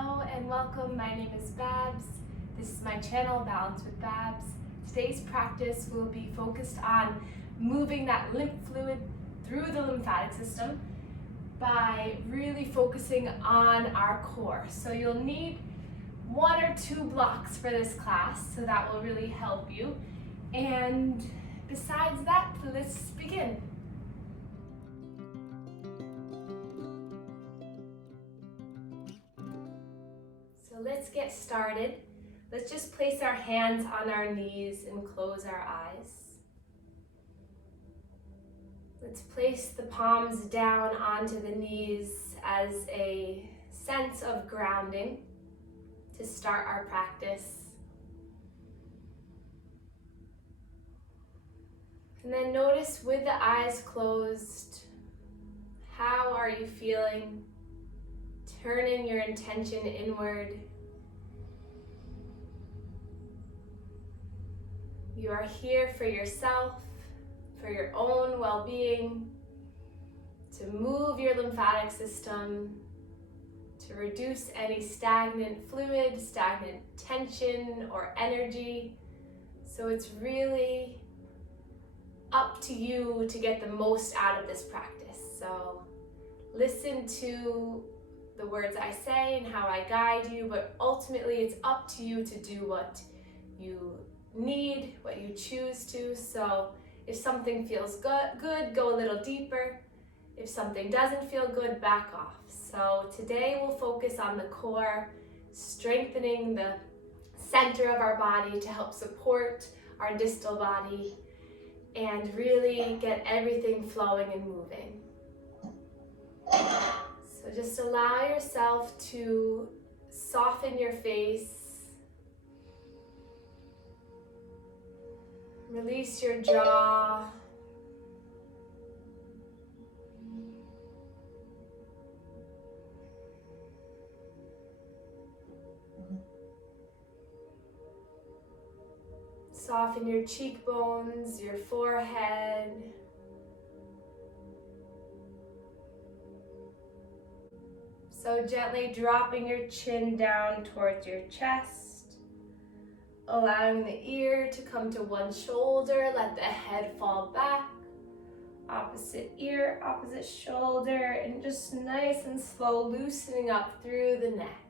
Hello and welcome. My name is Babs. This is my channel, Balance with Babs. Today's practice will be focused on moving that lymph fluid through the lymphatic system by really focusing on our core. So you'll need 1 or 2 blocks for this class, so that will really help you. And besides that, let's begin. So let's get started. Let's just place our hands on our knees and close our eyes. Let's place the palms down onto the knees as a sense of grounding to start our practice. And then notice with the eyes closed, how are you feeling? Turning your intention inward. You are here for yourself, for your own well-being, to move your lymphatic system, to reduce any stagnant fluid, stagnant tension or energy. So it's really up to you to get the most out of this practice. So listen to the words I say and how I guide you, but ultimately it's up to you to do what you need, what you choose to. So if something feels good, go a little deeper. If something doesn't feel good, back off. So today we'll focus on the core, strengthening the center of our body to help support our distal body and really get everything flowing and moving. So just allow yourself to soften your face. Release your jaw. Soften your cheekbones, your forehead. So gently dropping your chin down towards your chest, allowing the ear to come to one shoulder, let the head fall back, opposite ear, opposite shoulder, and just nice and slow loosening up through the neck.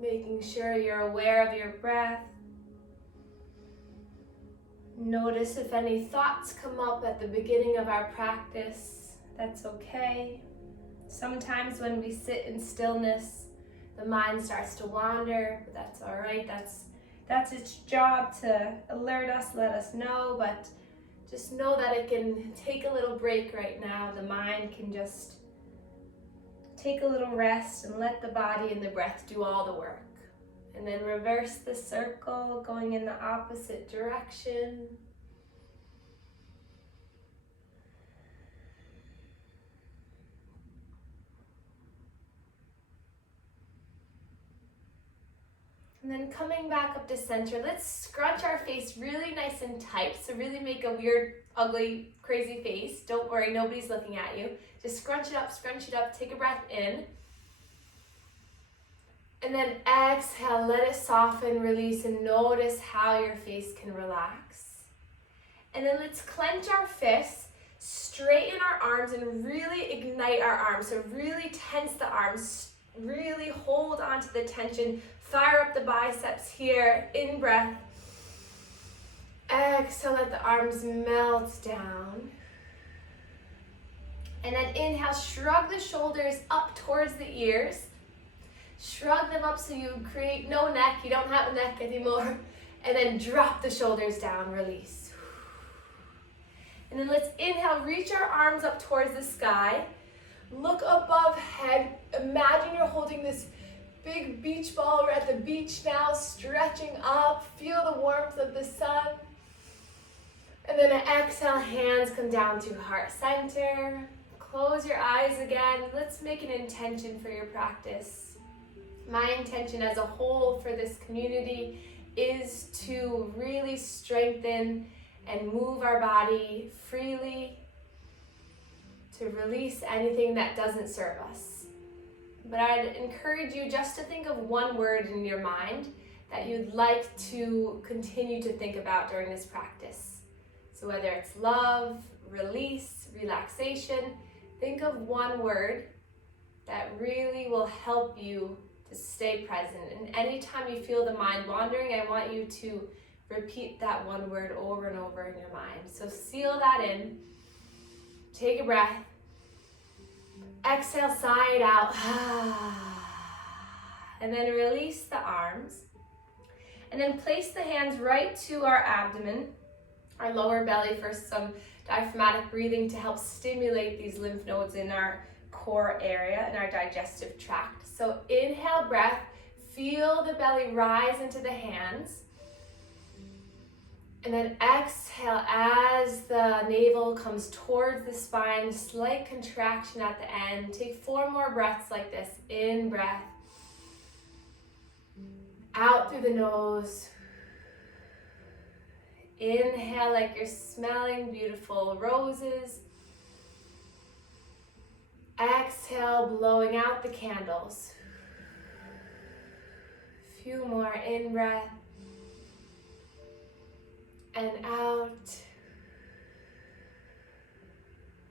Making sure you're aware of your breath. Notice if any thoughts come up at the beginning of our practice. That's okay. Sometimes when we sit in stillness, the mind starts to wander, but that's all right. That's its job to alert us, let us know, but just know that it can take a little break right now. The mind can just take a little rest and let the body and the breath do all the work. And then reverse the circle, going in the opposite direction. And then coming back up to center, let's scrunch our face really nice and tight. So really make a weird, ugly, crazy face. Don't worry, nobody's looking at you. Just scrunch it up, take a breath in. And then exhale, let it soften, release, and notice how your face can relax. And then let's clench our fists, straighten our arms, and really ignite our arms. So really tense the arms, really hold on to the tension, fire up the biceps here, in breath. Exhale, let the arms melt down. And then inhale, shrug the shoulders up towards the ears. Shrug them up so you create no neck, you don't have a neck anymore. And then drop the shoulders down, release. And then let's inhale, reach our arms up towards the sky. Look above head. Imagine you're holding this big beach ball. We're at the beach now, stretching up. Feel the warmth of the sun. And then exhale, hands come down to heart center. Close your eyes again. Let's make an intention for your practice. My intention as a whole for this community is to really strengthen and move our body freely to release anything that doesn't serve us. But I'd encourage you just to think of one word in your mind that you'd like to continue to think about during this practice. So whether it's love, release, relaxation, think of one word that really will help you to stay present. And anytime you feel the mind wandering, I want you to repeat that one word over and over in your mind. So seal that in. Take a breath. Exhale, sigh it out. And then release the arms. And then place the hands right to our abdomen, our lower belly, for some diaphragmatic breathing to help stimulate these lymph nodes in our core area, in our digestive tract. So inhale, breath. Feel the belly rise into the hands. And then exhale as the navel comes towards the spine, slight contraction at the end. Take 4 more breaths like this. In breath. Out through the nose. Inhale like you're smelling beautiful roses. Exhale, blowing out the candles. A few more in breath. And out.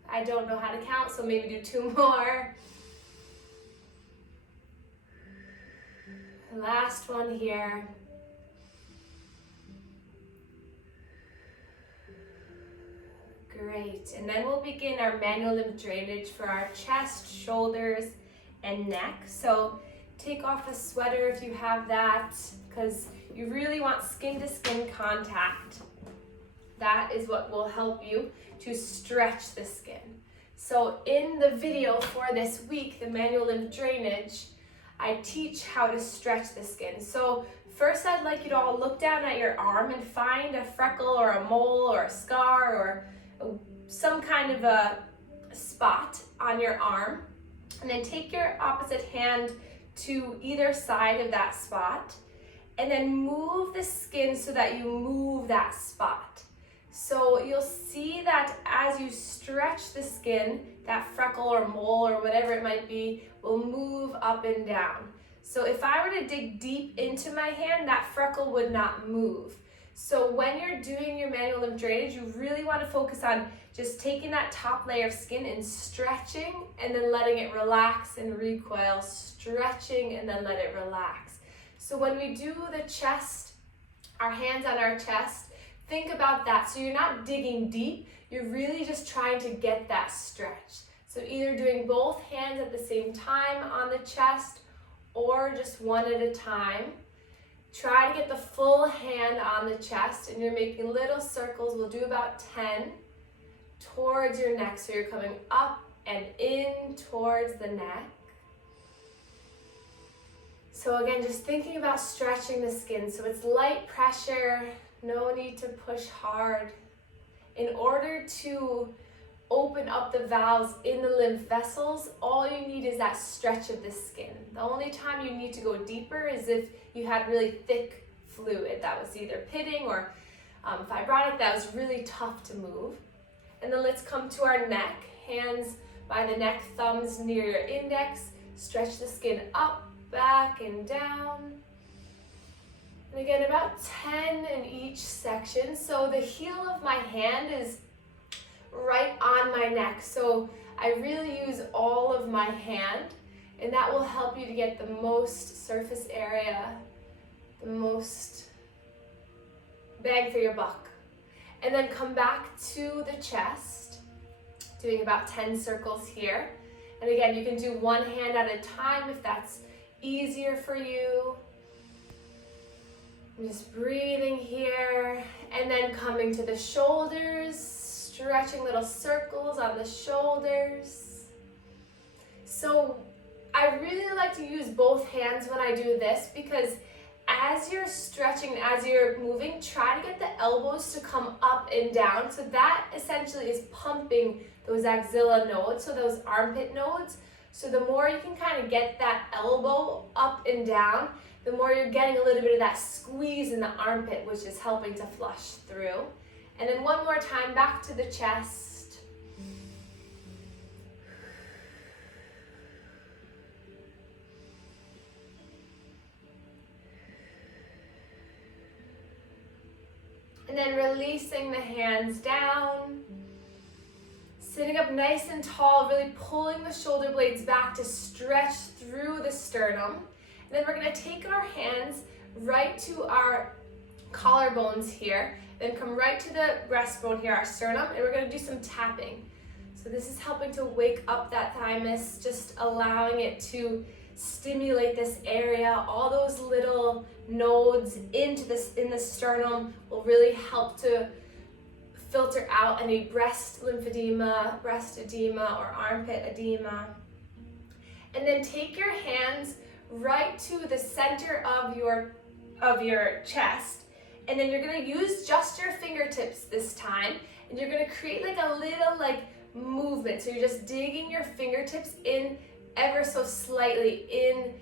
I don't know how to count, so maybe do 2 more. Last one here. Great. And then we'll begin our manual lymph drainage for our chest, shoulders, and neck. So take off the sweater if you have that, because you really want skin-to-skin contact. That is what will help you to stretch the skin. So in the video for this week, the manual lymph drainage, I teach how to stretch the skin. So first I'd like you to all look down at your arm and find a freckle or a mole or a scar or some kind of a spot on your arm. And then take your opposite hand to either side of that spot and then move the skin so that you move that spot. So you'll see that as you stretch the skin, that freckle or mole or whatever it might be will move up and down. So if I were to dig deep into my hand, that freckle would not move. So when you're doing your manual lymph drainage, you really want to focus on just taking that top layer of skin and stretching and then letting it relax and recoil, stretching and then let it relax. So when we do the chest, our hands on our chest, think about that. So you're not digging deep, you're really just trying to get that stretch. So either doing both hands at the same time on the chest or just one at a time. Try to get the full hand on the chest and you're making little circles. We'll do about 10 towards your neck. So you're coming up and in towards the neck. So again, just thinking about stretching the skin. So it's light pressure, no need to push hard. In order to open up the valves in the lymph vessels, all you need is that stretch of the skin. The only time you need to go deeper is if you had really thick fluid that was either pitting or fibrotic that was really tough to move. And then let's come to our neck. Hands by the neck, thumbs near your index. Stretch the skin up, back, and down. And again, about 10 in each section. So the heel of my hand is right on my neck. So I really use all of my hand, and that will help you to get the most surface area, the most bang for your buck. And then come back to the chest, doing about 10 circles here. And again, you can do one hand at a time if that's easier for you. I'm just breathing here, and then coming to the shoulders, stretching little circles on the shoulders. So I really like to use both hands when I do this because as you're stretching, as you're moving, try to get the elbows to come up and down. So that essentially is pumping those axilla nodes, so those armpit nodes. So the more you can kind of get that elbow up and down, the more you're getting a little bit of that squeeze in the armpit, which is helping to flush through. And then one more time, back to the chest. And then releasing the hands down. Sitting up nice and tall, really pulling the shoulder blades back to stretch through the sternum. And then we're going to take our hands right to our collarbones here, then come right to the breastbone here, our sternum, and we're going to do some tapping. So this is helping to wake up that thymus, just allowing it to stimulate this area. All those little nodes in the sternum will really help to filter out any breast lymphedema, breast edema, or armpit edema. And then take your hands right to the center of your chest, and then you're going to use just your fingertips this time, and you're going to create like a little movement. So you're just digging your fingertips in ever so slightly in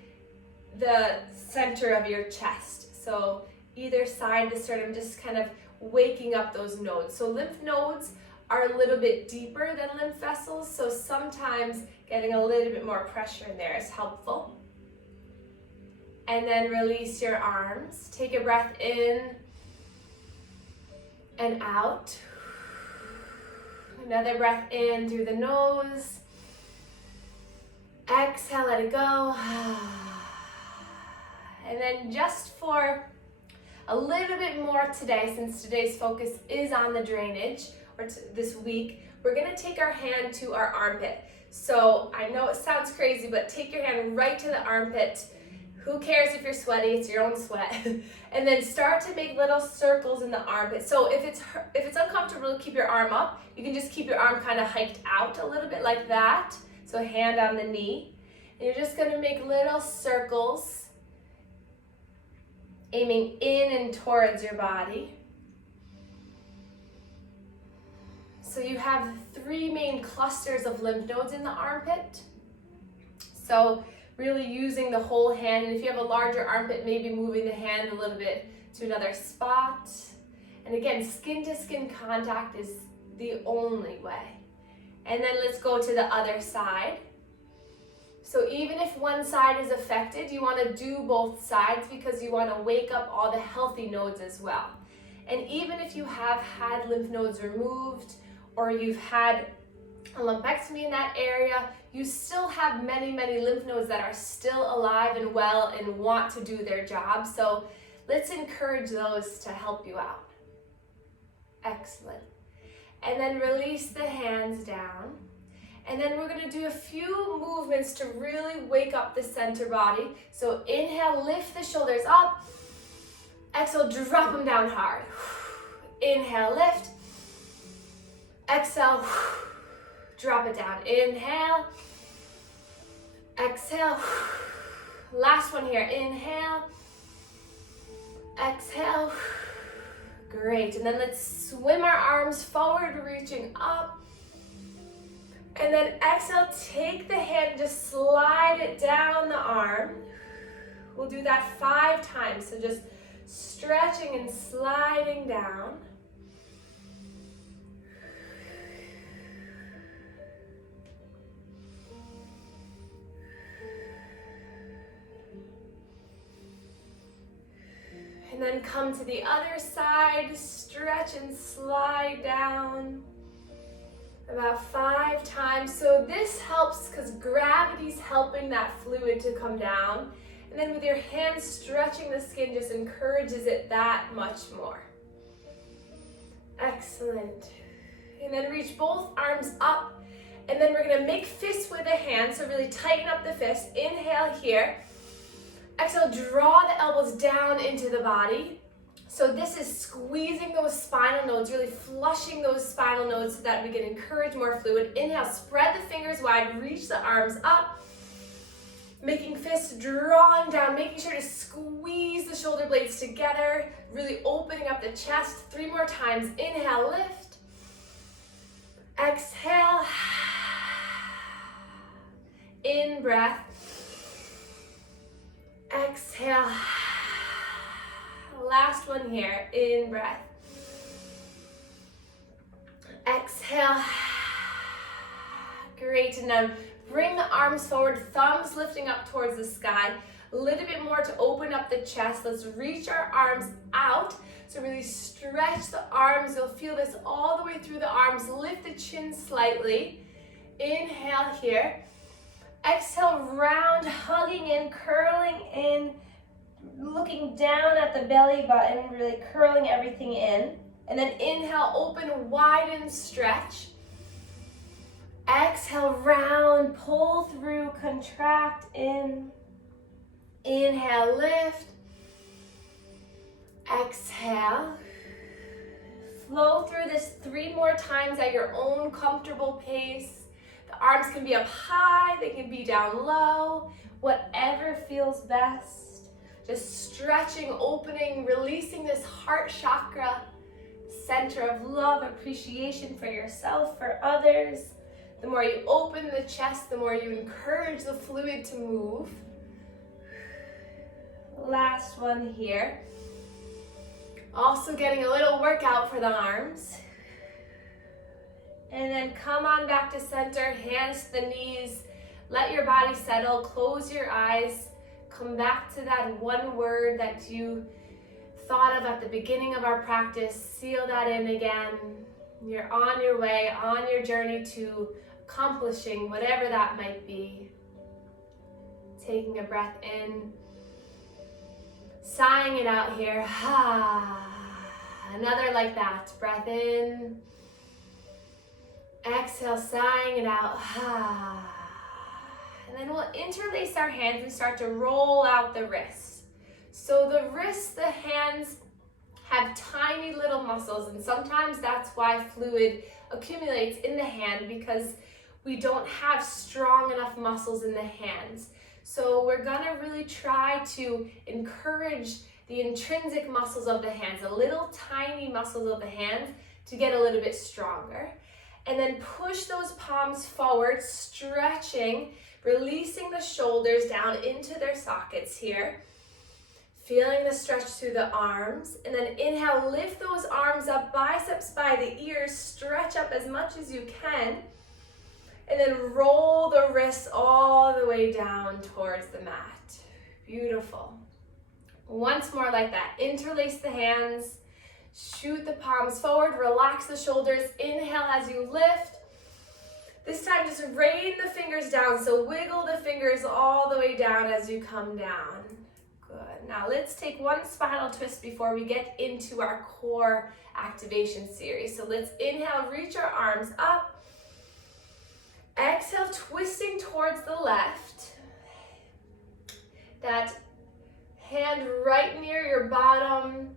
the center of your chest. So either side of the sternum, just kind of waking up those nodes. So lymph nodes are a little bit deeper than lymph vessels, so sometimes getting a little bit more pressure in there is helpful. And then release your arms. Take a breath in and out. Another breath in through the nose. Exhale, let it go. And then just for a little bit more today, since today's focus is on the drainage, or this week, we're going to take our hand to our armpit. So I know it sounds crazy, but take your hand right to the armpit. Who cares if you're sweaty? It's your own sweat. And then start to make little circles in the armpit. So if it's uncomfortable to keep your arm up, you can just keep your arm kind of hiked out a little bit like that. So hand on the knee. And you're just going to make little circles, aiming in and towards your body. So you have 3 main clusters of lymph nodes in the armpit. So really using the whole hand, and if you have a larger armpit, maybe moving the hand a little bit to another spot. And again, skin to skin contact is the only way. And then let's go to the other side. So even if one side is affected, you want to do both sides because you want to wake up all the healthy nodes as well. And even if you have had lymph nodes removed, or you've had a lumpectomy in that area, you still have many, many lymph nodes that are still alive and well and want to do their job. So let's encourage those to help you out. Excellent. And then release the hands down. And then we're going to do a few movements to really wake up the center body. So inhale, lift the shoulders up. Exhale, drop them down hard. Inhale, lift. Exhale, drop it down. Inhale. Exhale. Last one here. Inhale. Exhale. Great. And then let's swim our arms forward, reaching up. And then exhale, take the hand, just slide it down the arm. We'll do that 5 times. So just stretching and sliding down. And then come to the other side, stretch and slide down. About 5 times. So this helps because gravity's helping that fluid to come down. And then with your hands stretching the skin just encourages it that much more. Excellent. And then reach both arms up. And then we're going to make fists with the hands. So really tighten up the fist. Inhale here. Exhale, draw the elbows down into the body. So this is squeezing those spinal nodes, really flushing those spinal nodes so that we can encourage more fluid. Inhale, spread the fingers wide, reach the arms up. Making fists, drawing down, making sure to squeeze the shoulder blades together, really opening up the chest. 3 more times. Inhale, lift. Exhale. In breath. Exhale. Last one here, in breath. Exhale. Great, and now bring the arms forward, thumbs lifting up towards the sky. A little bit more to open up the chest. Let's reach our arms out. So really stretch the arms. You'll feel this all the way through the arms. Lift the chin slightly. Inhale here. Exhale, round, hugging in, curling in, looking down at the belly button, really curling everything in. And then inhale, open, widen, stretch. Exhale, round, pull through, contract in. Inhale, lift. Exhale. Flow through this 3 more times at your own comfortable pace. The arms can be up high, they can be down low, whatever feels best. Just stretching, opening, releasing this heart chakra, center of love, appreciation for yourself, for others. The more you open the chest, the more you encourage the fluid to move. Last one here. Also getting a little workout for the arms. And then come on back to center, hands to the knees. Let your body settle, close your eyes. Come back to that one word that you thought of at the beginning of our practice. Seal that in again. You're on your way, on your journey to accomplishing whatever that might be. Taking a breath in. Sighing it out here. Another like that. Breath in. Exhale, sighing it out. And then we'll interlace our hands and start to roll out the wrists. So the wrists, the hands have tiny little muscles, and sometimes that's why fluid accumulates in the hand, because we don't have strong enough muscles in the hands. So we're gonna really try to encourage the intrinsic muscles of the hands, the little tiny muscles of the hands, to get a little bit stronger. And then push those palms forward, stretching, releasing the shoulders down into their sockets here. Feeling the stretch through the arms. And then inhale, lift those arms up, biceps by the ears, stretch up as much as you can. And then roll the wrists all the way down towards the mat. Beautiful. Once more like that. Interlace the hands, shoot the palms forward, relax the shoulders. Inhale as you lift. This time just rain the fingers down, so wiggle the fingers all the way down as you come down. Good. Now let's take one spinal twist before we get into our core activation series. So let's inhale, reach our arms up. Exhale, twisting towards the left. That hand right near your bottom,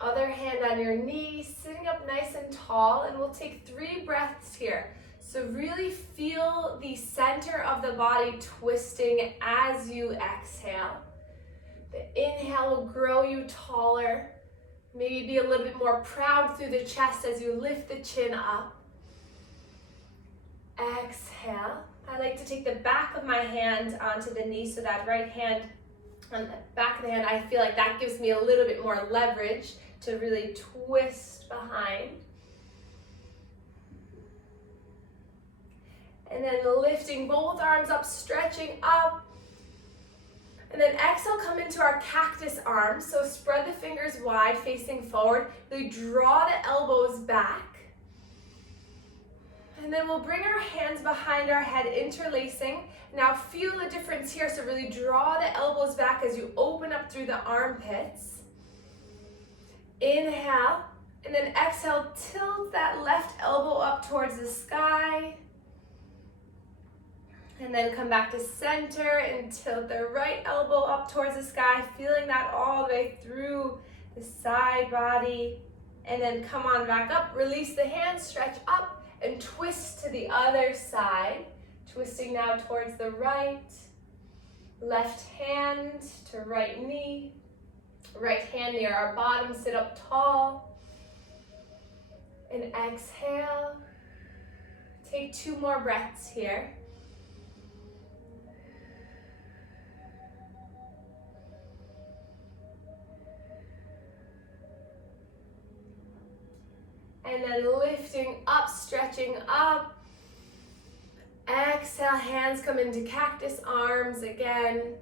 other hand on your knee, sitting up nice and tall, and we'll take 3 breaths here. So really feel the center of the body twisting as you exhale. The inhale will grow you taller. Maybe be a little bit more proud through the chest as you lift the chin up. Exhale. I like to take the back of my hand onto the knee, so that right hand on the back of the hand, I feel like that gives me a little bit more leverage to really twist behind. And then lifting both arms up, stretching up. And then exhale, come into our cactus arms. So spread the fingers wide, facing forward. Really draw the elbows back. And then we'll bring our hands behind our head, interlacing. Now feel the difference here. So really draw the elbows back as you open up through the armpits. Inhale, and then exhale, tilt that left elbow up towards the sky. And then come back to center and tilt the right elbow up towards the sky, feeling that all the way through the side body. And then come on back up, release the hands, stretch up, and twist to the other side. Twisting now towards the right. Left hand to right knee. Right hand near our bottom, sit up tall. And exhale. Take 2 more breaths here. And then lifting up, stretching up. Exhale, hands come into cactus arms again.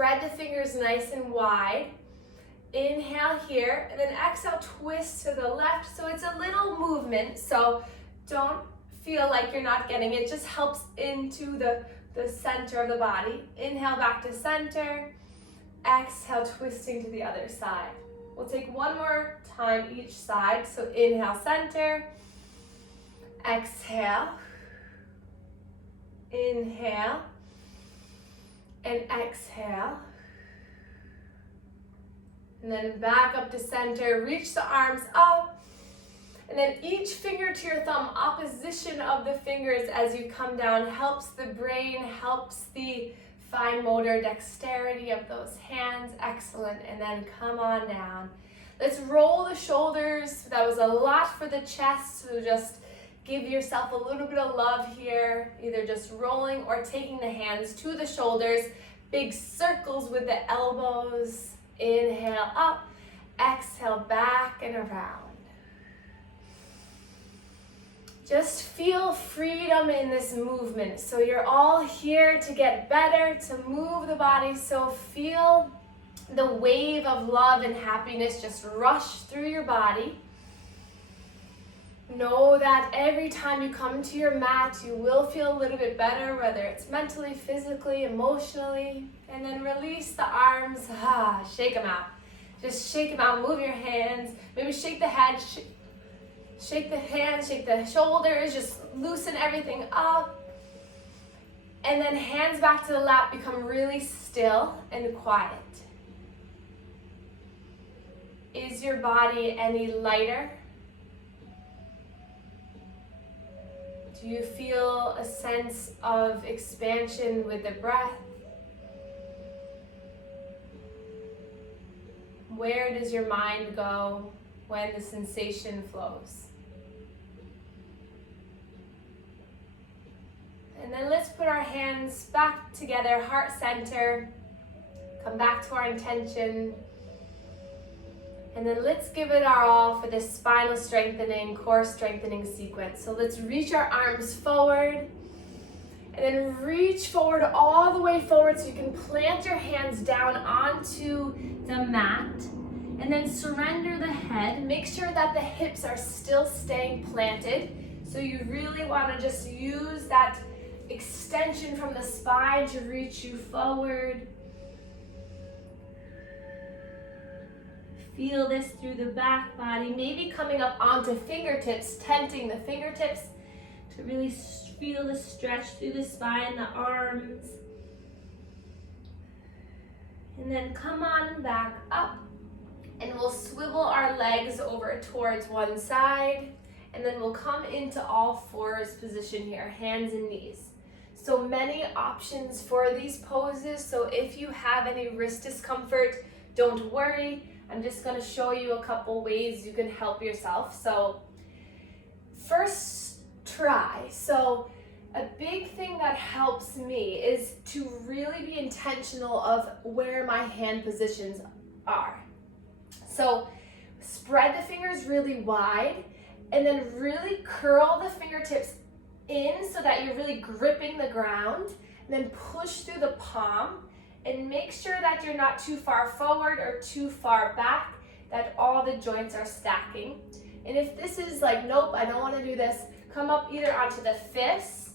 spread the fingers nice and wide. Inhale here, and then exhale, twist to the left. So it's a little movement, so don't feel like you're not getting it. Just helps into the center of the body. Inhale back to center. Exhale, twisting to the other side. We'll take one more time each side. So inhale, center. Exhale. Inhale. And exhale. And then back up to center. Reach the arms up. And then each finger to your thumb, opposition of the fingers as you come down, helps the brain, helps the fine motor dexterity of those hands. Excellent. And then come on down. Let's roll the shoulders. That was a lot for the chest, so just give yourself a little bit of love here, either just rolling or taking the hands to the shoulders. Big circles with the elbows. Inhale up, exhale back and around. Just feel freedom in this movement. So you're all here to get better, to move the body. So feel the wave of love and happiness just rush through your body. Know that every time you come to your mat, you will feel a little bit better, whether it's mentally, physically, emotionally. And then release the arms, shake them out. Just shake them out, move your hands. Maybe shake the head, shake the hands, shake the shoulders, just loosen everything up. And then hands back to the lap, become really still and quiet. Is your body any lighter? Do you feel a sense of expansion with the breath? Where does your mind go when the sensation flows? And then let's put our hands back together, heart center. Come back to our intention. And then let's give it our all for this spinal strengthening, core strengthening sequence. So let's reach our arms forward. And then reach forward all the way forward so you can plant your hands down onto the mat. And then surrender the head. Make sure that the hips are still staying planted. So you really want to just use that extension from the spine to reach you forward. Feel this through the back body, maybe coming up onto fingertips, tenting the fingertips to really feel the stretch through the spine, the arms. And then come on back up, and we'll swivel our legs over towards one side, and then we'll come into all fours position here, hands and knees. So many options for these poses, so if you have any wrist discomfort, don't worry. I'm just going to show you a couple ways you can help yourself. So first try. So a big thing that helps me is to really be intentional of where my hand positions are. So spread the fingers really wide and then really curl the fingertips in so that you're really gripping the ground, and then push through the palm. And make sure that you're not too far forward or too far back, that all the joints are stacking. And if this is like, nope, I don't want to do this, come up either onto the fists,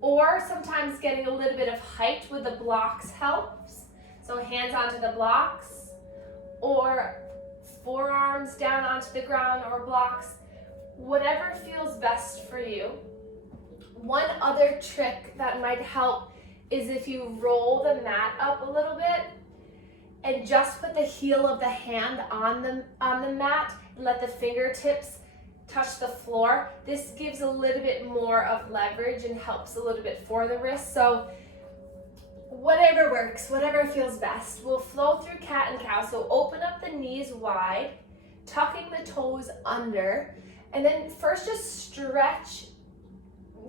or sometimes getting a little bit of height with the blocks helps. So hands onto the blocks, or forearms down onto the ground or blocks, whatever feels best for you. One other trick that might help is if you roll the mat up a little bit and just put the heel of the hand on the mat and let the fingertips touch the floor. This gives a little bit more of leverage and helps a little bit for the wrist. So whatever works, whatever feels best. We'll flow through cat and cow. So open up the knees wide, tucking the toes under, and then first just stretch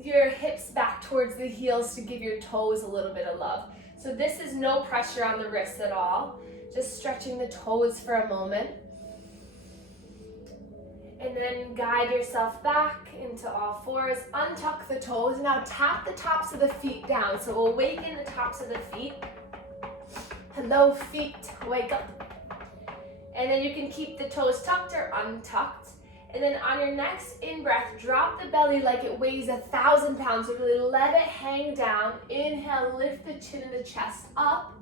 your hips back towards the heels to give your toes a little bit of love. So this is no pressure on the wrists at all. Just stretching the toes for a moment. And then guide yourself back into all fours. Untuck the toes. Now tap the tops of the feet down. So awaken the tops of the feet. Hello, feet, wake up. And then you can keep the toes tucked or untucked. And then on your next in-breath, drop the belly like it weighs 1,000 pounds. So really let it hang down. Inhale, lift the chin and the chest up.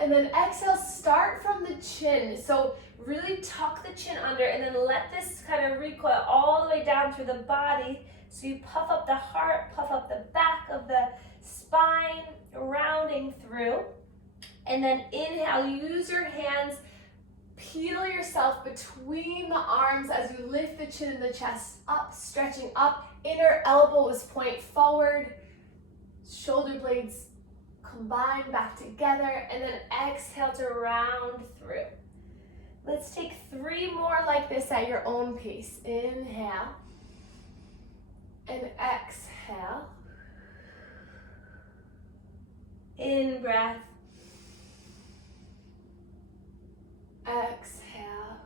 And then exhale, start from the chin. So really tuck the chin under and then let this kind of recoil all the way down through the body. So you puff up the heart, puff up the back of the spine, rounding through. And then inhale, use your hands, peel yourself between the arms as you lift the chin and the chest up, stretching up. Inner elbows point forward, shoulder blades combine back together, and then exhale to round through. Let's take 3 more like this at your own pace. Inhale and exhale. In breath. Exhale.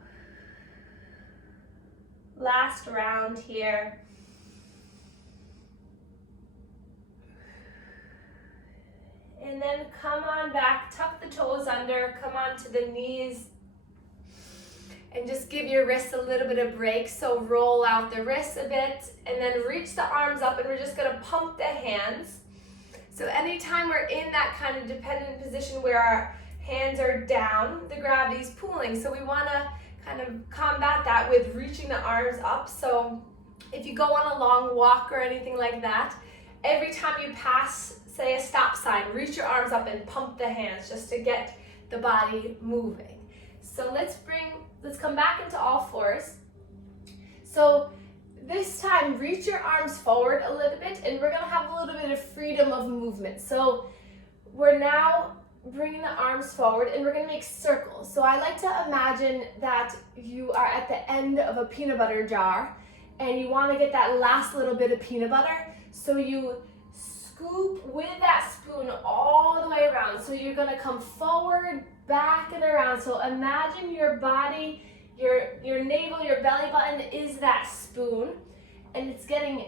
Last round here. And then come on back, tuck the toes under, come onto the knees. And just give your wrists a little bit of break. So roll out the wrists a bit and then reach the arms up, and we're just gonna pump the hands. So anytime we're in that kind of dependent position where our hands are down, the gravity's pulling. So we wanna kind of combat that with reaching the arms up. So if you go on a long walk or anything like that, every time you pass, say, a stop sign, reach your arms up and pump the hands just to get the body moving. So let's come back into all fours. So this time, reach your arms forward a little bit, and we're gonna have a little bit of freedom of movement. So we're now bringing the arms forward, and we're gonna make circles. So I like to imagine that you are at the end of a peanut butter jar, and you wanna get that last little bit of peanut butter. So you scoop with that spoon all the way around. So you're gonna come forward, back, and around. So imagine your body, your navel, your belly button is that spoon, and it's getting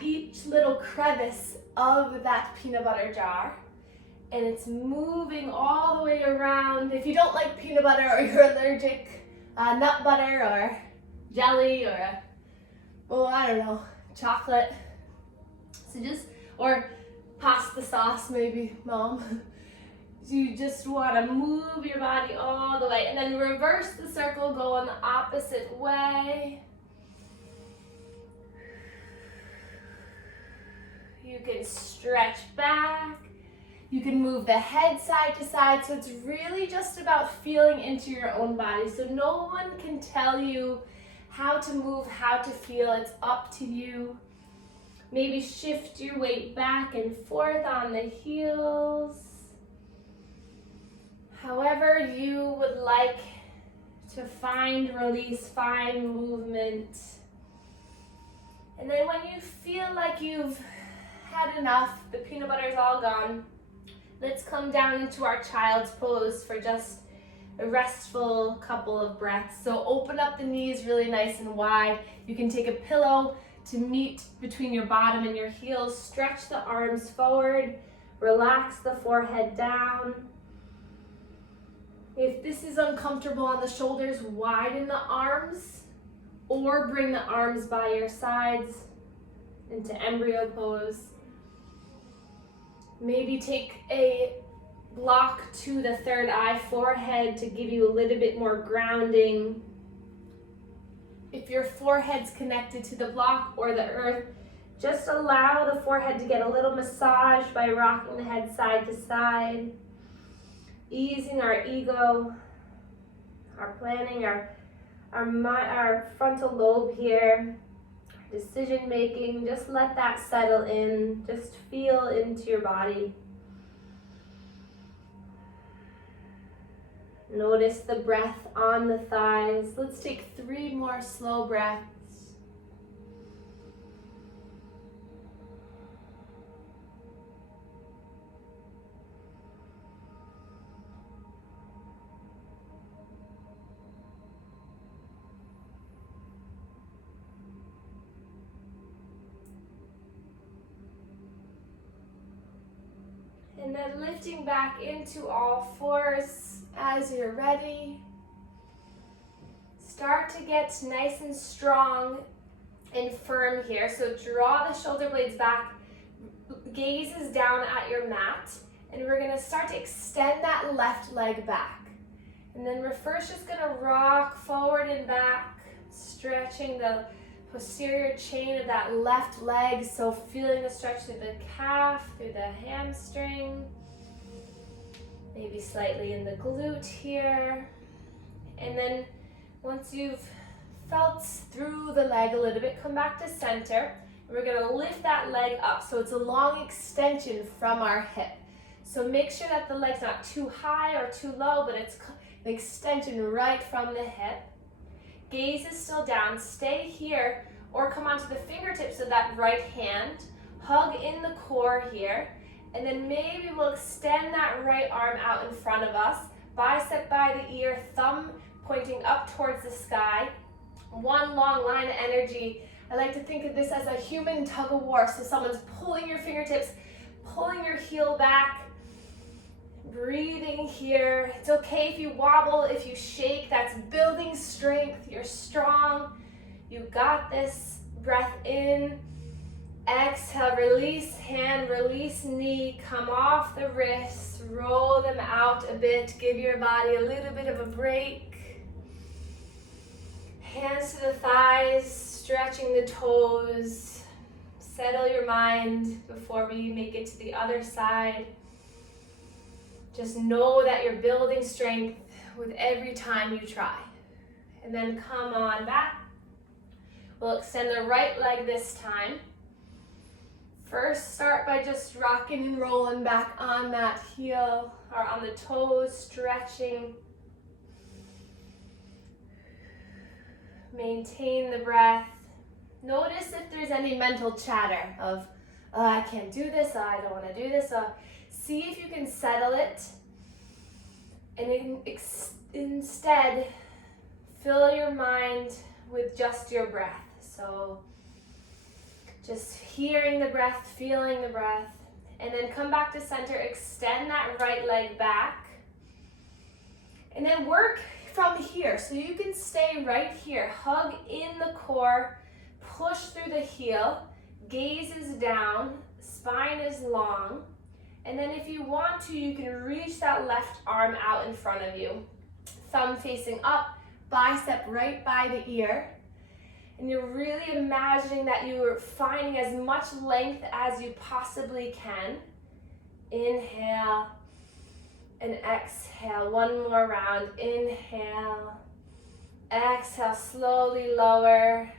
each little crevice of that peanut butter jar, and it's moving all the way around. If you don't like peanut butter, or you're allergic, nut butter or jelly or, I don't know, chocolate. So or pasta sauce maybe, Mom. So you just want to move your body all the way, and then reverse the circle, go in the opposite way. You can stretch back. You can move the head side to side. So it's really just about feeling into your own body. So no one can tell you how to move, how to feel. It's up to you. Maybe shift your weight back and forth on the heels. However you would like to find release, find movement. And then when you feel like you've had enough, the peanut butter's all gone, let's come down into our child's pose for just a restful couple of breaths. So open up the knees really nice and wide. You can take a pillow to meet between your bottom and your heels. Stretch the arms forward. Relax the forehead down. If this is uncomfortable on the shoulders, widen the arms or bring the arms by your sides into embryo pose. Maybe take a block to the third eye, forehead, to give you a little bit more grounding. If your forehead's connected to the block or the earth, just allow the forehead to get a little massage by rocking the head side to side. Easing our ego, our planning, our frontal lobe here, decision making. Just let that settle in. Just feel into your body. Notice the breath on the thighs. Let's take 3 more slow breaths. And And then lifting back into all fours as you're ready. Start to get nice and strong and firm here. So draw the shoulder blades back, gazes down at your mat, and we're gonna start to extend that left leg back. And then we're first just gonna rock forward and back, stretching the posterior chain of that left leg, so feeling the stretch through the calf, through the hamstring, maybe slightly in the glute here. And then once you've felt through the leg a little bit, come back to center. We're gonna lift that leg up so it's a long extension from our hip. So make sure that the leg's not too high or too low, but it's an extension right from the hip. Gaze is still down, stay here, or come onto the fingertips of that right hand, hug in the core here, and then maybe we'll extend that right arm out in front of us, bicep by the ear, thumb pointing up towards the sky. One long line of energy. I like to think of this as a human tug of war. So someone's pulling your fingertips, pulling your heel back, breathing here. It's okay if you wobble, if you shake, that's building strength. You're strong, you got this. Breath in, exhale, release hand, release knee, come off the wrists, roll them out a bit, give your body a little bit of a break. Hands to the thighs, stretching the toes. Settle your mind before we make it to the other side. Just know that you're building strength with every time you try. And then come on back. We'll extend the right leg this time. First, start by just rocking and rolling back on that heel or on the toes, stretching. Maintain the breath. Notice if there's any mental chatter of, oh, I can't do this, oh, I don't want to do this. See if you can settle it and instead fill your mind with just your breath. So just hearing the breath, feeling the breath, and then come back to center, extend that right leg back, and then work from here. So you can stay right here, hug in the core, push through the heel, gaze is down, spine is long, and then if you want to, you can reach that left arm out in front of you, thumb facing up, bicep right by the ear, and you're really imagining that you're finding as much length as you possibly can. Inhale and exhale. One more round. Inhale. Exhale, slowly lower.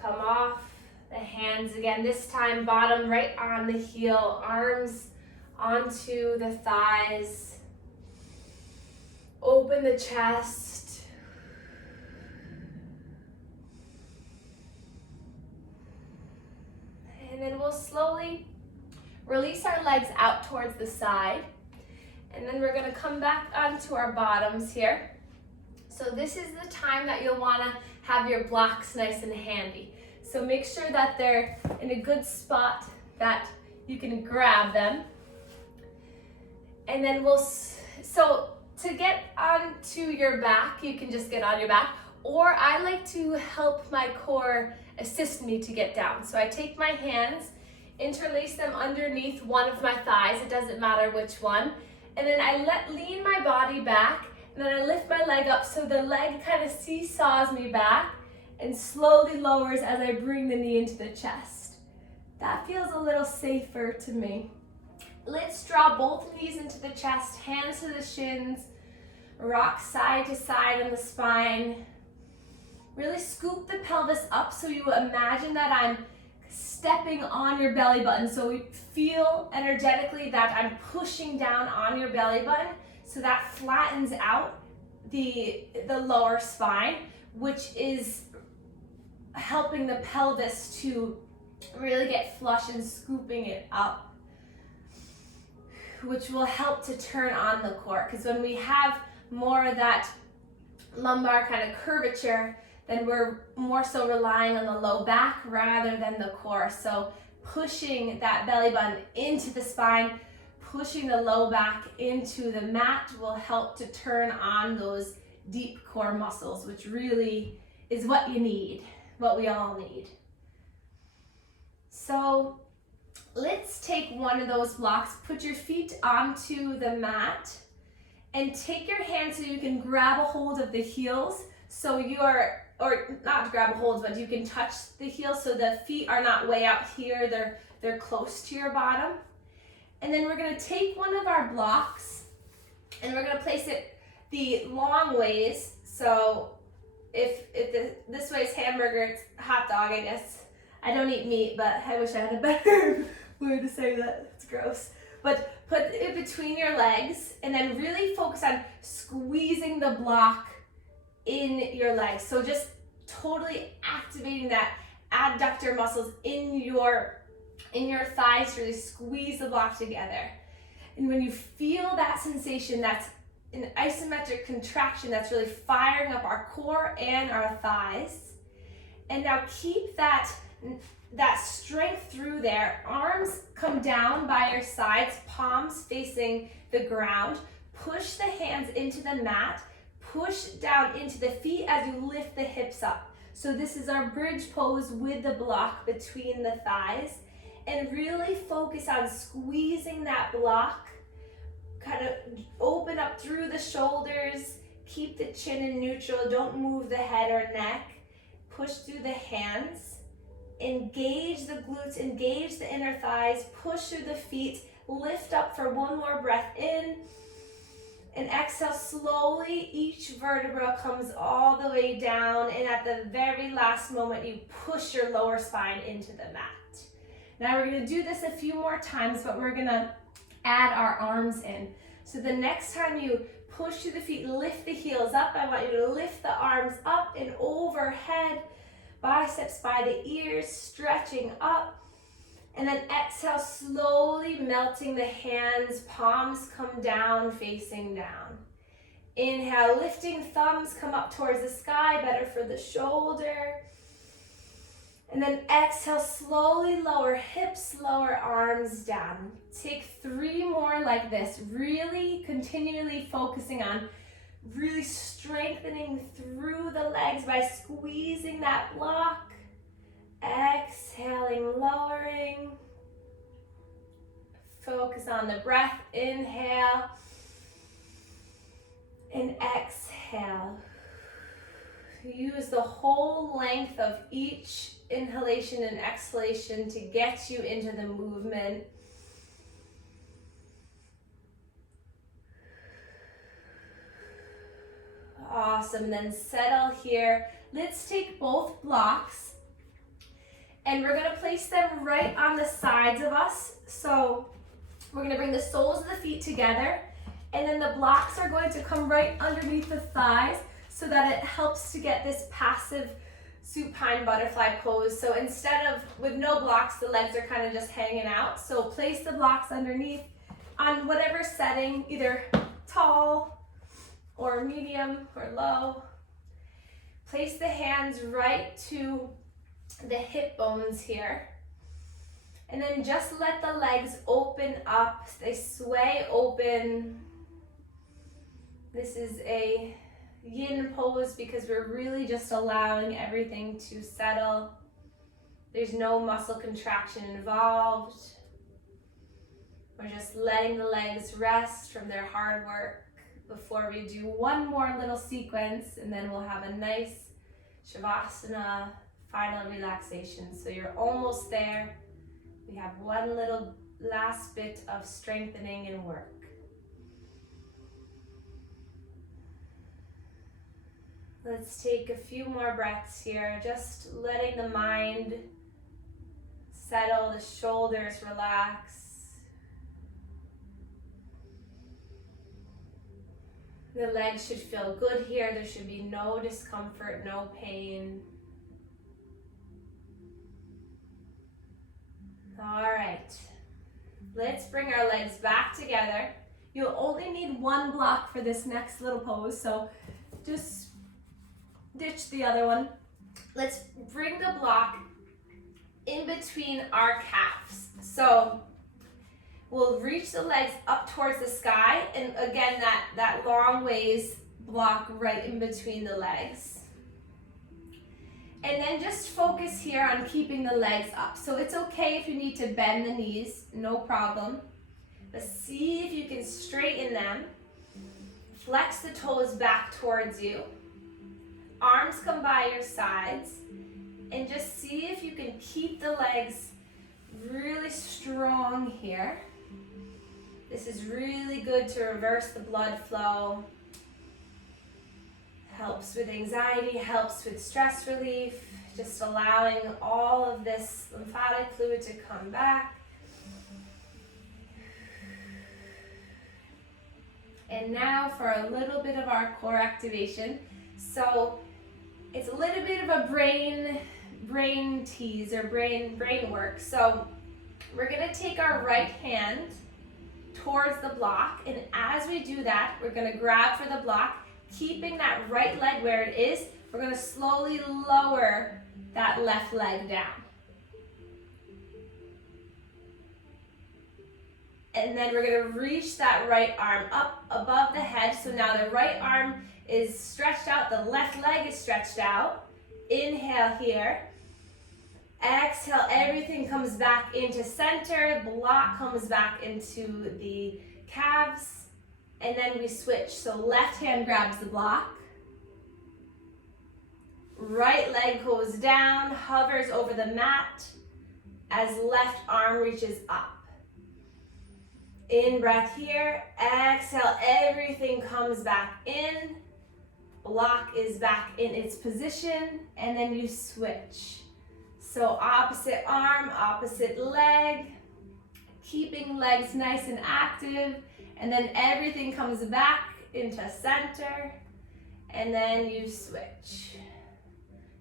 Come off the hands again. This time, bottom right on the heel, arms onto the thighs. Open the chest. And then we'll slowly release our legs out towards the side. And then we're gonna come back onto our bottoms here. So this is the time that you'll wanna have your blocks nice and handy. So make sure that they're in a good spot that you can grab them. And then so to get onto your back, you can just get on your back, or I like to help my core assist me to get down. So I take my hands, interlace them underneath one of my thighs, it doesn't matter which one, and then I lean my body back, and then I lift my leg up so the leg kind of seesaws me back and slowly lowers as I bring the knee into the chest. That feels a little safer to me. Let's draw both knees into the chest, hands to the shins, rock side to side on the spine. Really scoop the pelvis up so you imagine that I'm stepping on your belly button. So we feel energetically that I'm pushing down on your belly button so that flattens out the lower spine, which is helping the pelvis to really get flush and scooping it up, which will help to turn on the core. Because when we have more of that lumbar kind of curvature, then we're more so relying on the low back rather than the core. So pushing that belly button into the spine, pushing the low back into the mat will help to turn on those deep core muscles, which really is what you need, what we all need. So let's take one of those blocks, put your feet onto the mat, and take your hands so you can grab a hold of the heels. So you're, or not grab a hold, but you can touch the heels so the feet are not way out here, they're close to your bottom. And then we're gonna take one of our blocks and we're gonna place it the long ways. So if this way is hamburger, it's hot dog, I guess. I don't eat meat, but I wish I had a better way to say that. It's gross. But put it between your legs and then really focus on squeezing the block in your legs. So just totally activating that adductor muscles in your thighs to really squeeze the block together. And when you feel that sensation, that's an isometric contraction that's really firing up our core and our thighs. And now keep that strength through there. Arms come down by your sides, palms facing the ground. Push the hands into the mat. Push down into the feet as you lift the hips up. So this is our bridge pose with the block between the thighs. And really focus on squeezing that block. Kind of open up through the shoulders. Keep the chin in neutral. Don't move the head or neck. Push through the hands. Engage the glutes, engage the inner thighs, push through the feet, lift up for one more breath in, and exhale slowly. Each vertebra comes all the way down, and at the very last moment, you push your lower spine into the mat. Now we're gonna do this a few more times, but we're gonna add our arms in. So the next time you push through the feet, lift the heels up, I want you to lift the arms up and overhead, biceps by the ears, stretching up, and then exhale, slowly melting the hands, palms come down, facing down. Inhale, lifting thumbs come up towards the sky, better for the shoulder. And then exhale, slowly lower hips, lower arms down. Take 3 more like this, really continually focusing on really strengthening through the legs by squeezing that block. Exhaling, lowering. Focus on the breath. Inhale and exhale. Use the whole length of each inhalation and exhalation to get you into the movement. Awesome, then settle here. Let's take both blocks and we're gonna place them right on the sides of us. So we're gonna bring the soles of the feet together and then the blocks are going to come right underneath the thighs so that it helps to get this passive supine butterfly pose. So instead of, with no blocks, the legs are kind of just hanging out. So place the blocks underneath on whatever setting, either tall, or medium or low. Place the hands right to the hip bones here. And then just let the legs open up. They sway open. This is a yin pose because we're really just allowing everything to settle. There's no muscle contraction involved. We're just letting the legs rest from their hard work before we do one more little sequence, and then we'll have a nice Shavasana final relaxation. So you're almost there. We have one little last bit of strengthening and work. Let's take a few more breaths here, just letting the mind settle, the shoulders relax. The legs should feel good here. There should be no discomfort, no pain. All right, let's bring our legs back together. You'll only need one block for this next little pose, so just ditch the other one. Let's bring the block in between our calves. So We'll reach the legs up towards the sky, and again, that long ways block right in between the legs. And then just focus here on keeping the legs up. So it's okay if you need to bend the knees, no problem. But see if you can straighten them. Flex the toes back towards you. Arms come by your sides. And just see if you can keep the legs really strong here. This is really good to reverse the blood flow. Helps with anxiety, helps with stress relief, just allowing all of this lymphatic fluid to come back. And now for a little bit of our core activation. So it's a little bit of a brain tease or brain work. So we're gonna take our right hand towards the block, and as we do that, we're gonna grab for the block, keeping that right leg where it is. We're gonna slowly lower that left leg down. And then we're gonna reach that right arm up above the head. So now the right arm is stretched out, the left leg is stretched out. Inhale here. Exhale, everything comes back into center. Block comes back into the calves. And then we switch. So left hand grabs the block. Right leg goes down, hovers over the mat as left arm reaches up. In breath here. Exhale, everything comes back in. Block is back in its position. And then you switch. So opposite arm, opposite leg. Keeping legs nice and active. And then everything comes back into center, and then you switch.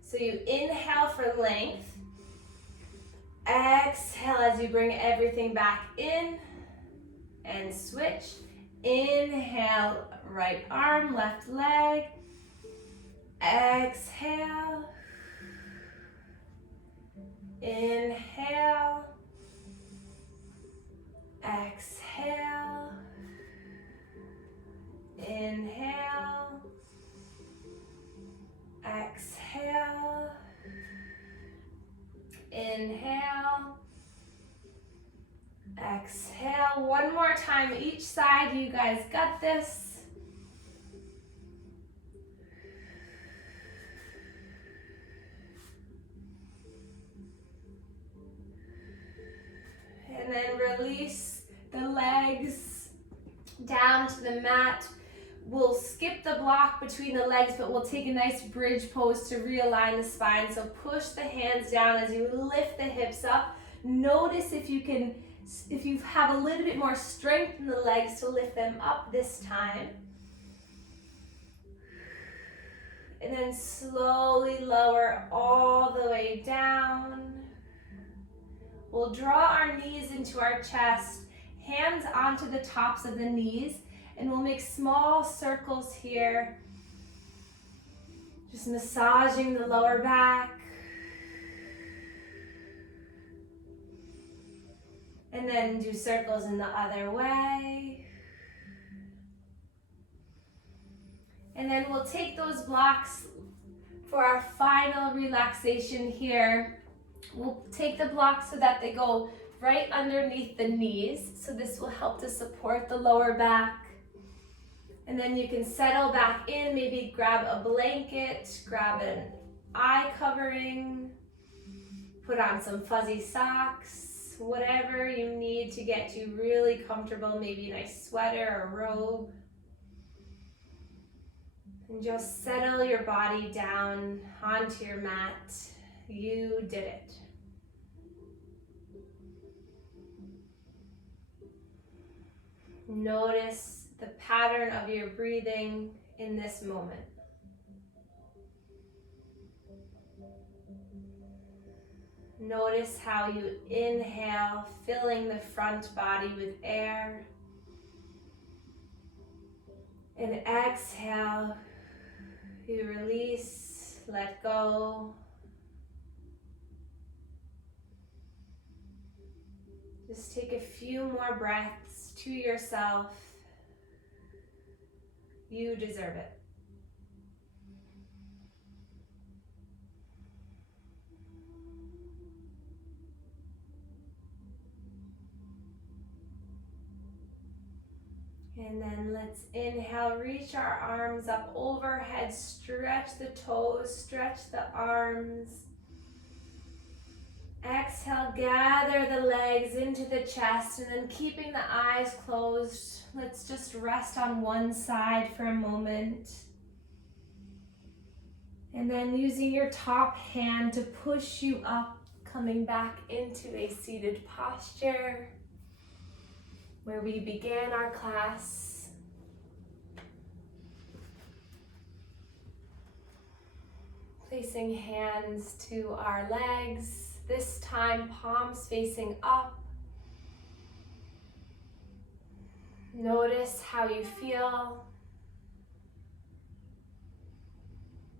So you inhale for length. Exhale as you bring everything back in, and switch. Inhale, right arm, left leg. Exhale. Inhale. Exhale. Inhale, exhale, inhale, exhale. One more time each side. You guys got this. And then release the legs down to the mat. We'll skip the block between the legs, but we'll take a nice bridge pose to realign the spine. So push the hands down as you lift the hips up. Notice if you have a little bit more strength in the legs to lift them up this time. And then slowly lower all the way down. We'll draw our knees into our chest, hands onto the tops of the knees. And we'll make small circles here, just massaging the lower back. And then do circles in the other way. And then we'll take those blocks for our final relaxation here. We'll take the blocks so that they go right underneath the knees. So this will help to support the lower back. And then you can settle back in, maybe grab a blanket, grab an eye covering, put on some fuzzy socks, whatever you need to get you really comfortable, maybe a nice sweater or robe. And just settle your body down onto your mat. You did it. Notice the pattern of your breathing in this moment. Notice how you inhale, filling the front body with air. And exhale, you release, let go. Just take a few more breaths to yourself. You deserve it. And then let's inhale, reach our arms up overhead, stretch the toes, stretch the arms. Exhale, gather the legs into the chest, and then keeping the eyes closed, let's just rest on one side for a moment. And then using your top hand to push you up, coming back into a seated posture where we began our class. Placing hands to our legs. This time, palms facing up. Notice how you feel.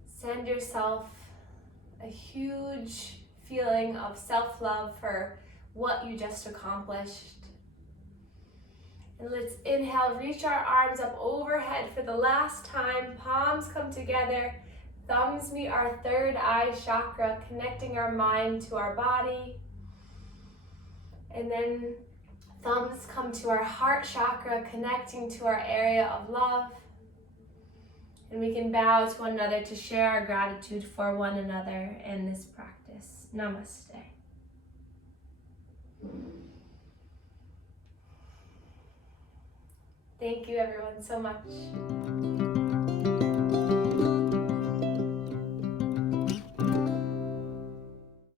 Send yourself a huge feeling of self-love for what you just accomplished. And let's inhale, reach our arms up overhead for the last time. Palms come together. Thumbs meet our third eye chakra, connecting our mind to our body. And then thumbs come to our heart chakra, connecting to our area of love. And we can bow to one another to share our gratitude for one another in this practice. Namaste. Thank you everyone so much.